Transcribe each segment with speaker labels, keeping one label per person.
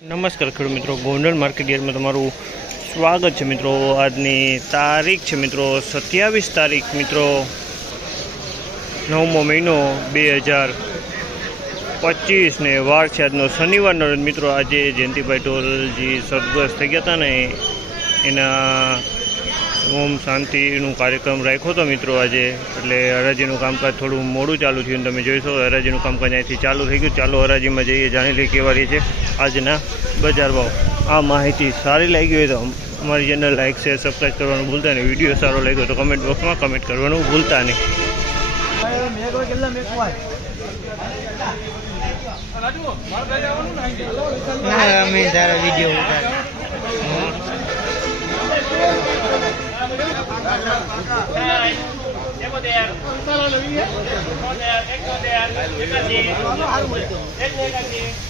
Speaker 1: નમસ્કાર ખેડૂત મિત્રો, ગોંડલ માર્કેટ તમારું સ્વાગત છે મિત્રો. આજની તારીખ છે મિત્રો, સત્યાવીસ તારીખ મિત્રો, નવમો મહિનો બે હજાર પચીસને વાર છે આજનો શનિવારનો મિત્રો, આજે જયંતિભાઈ ટોલજી સદગ્રસ્ત થઈ ગયા હતા ને, એના ઓમ શાંતિનું કાર્યક્રમ રાખ્યો હતો મિત્રો આજે. એટલે હરાજીનું કામકાજ થોડું મોડું ચાલુ થયું તમે જોઈશો હરાજીનું કામકાજ અહીંથી ચાલુ થઈ ગયું. ચાલો હરાજીમાં જઈએ, જાણી લઈએ કેવા રહી છે. આજના બજાર ભાવ આ માહિતી સારી લાગી હોય તો અમારી ચેનલ લાઇક શેર સબસ્ક્રાઈબ કરવાનું ભૂલતા નહીં. વીડિયો સારો લાગ્યો તો કમેન્ટ બોક્સમાં કમેન્ટ કરવાનું ભૂલતા નહીં.
Speaker 2: અમે તારા વીડિયો ઉતાર
Speaker 1: એકસો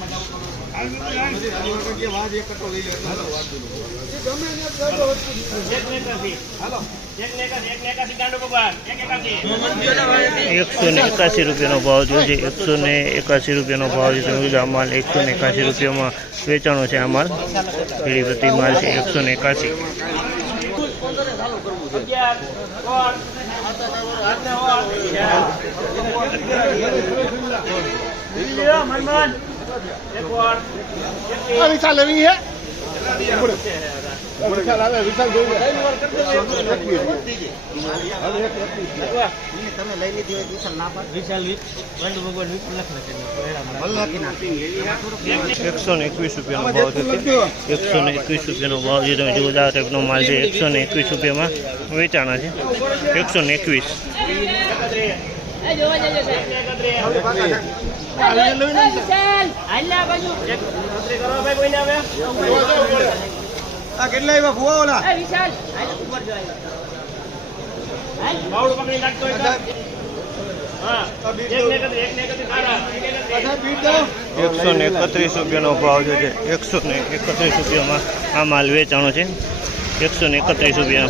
Speaker 1: ને એકાસી રૂપિયાનો ભાવ છે. એકસો ને એકાસી રૂપિયાનો ભાવ છે. તમે આ માલ એકસો ને એકાસી રૂપિયામાં વેચાણો છે આ માલ. પીડીપતિ માલ છે એકસો ને એકાસી
Speaker 3: વિશાલ એવી હે વિશાલ આવે વિશાલ જોઈ
Speaker 2: તમે લઈ લીધી હોય વિશાલ ના પાડ. વિશાલ વંડ ભગવાન વિપુલ લખ
Speaker 1: એકસો ને એકવીસ રૂપિયાનો ભાવ છે. એકસો ને એકવીસ રૂપિયાનો ભાવ છે. તમે જોતા ટાઈપનો માલ છે. એકસો ને એકવીસ રૂપિયામાં વેચાણા છે. એકસો ને એકવીસ.
Speaker 3: કેટલા એવા ભુવા ઓલા
Speaker 1: એકસો ને એકત્રીસ રૂપિયાનો ભાવ જોઈએ એકસો ને એકત્રીસ રૂપિયામાં આ માલ વેચાણો છે. એકસો ને એકત્રીસ રૂપિયા.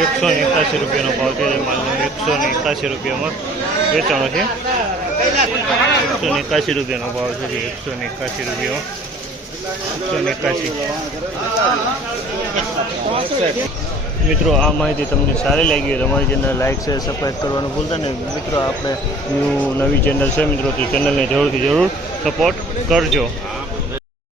Speaker 1: એકસો ને એકાસી રૂપિયાનો ભાવ છે, જે માલનો એકસો ને એકાસી રૂપિયામાં વેચાણો છે. એકસો ને એકાસી રૂપિયાનો ભાવ છે જે એકસો ને એકાસી રૂપિયામાં. ને મિત્રો, આ માહિતી તમને સારી લાગી હોય તમારી ચેનલ લાઇક શેર સબસ્ક્રાઈબ કરવાનું ભૂલતા નહીં. મિત્રો, આપણે ન્યૂ, નવી ચેનલ છે મિત્રો, તો ચેનલને જરૂરથી જરૂર સપોર્ટ કરજો.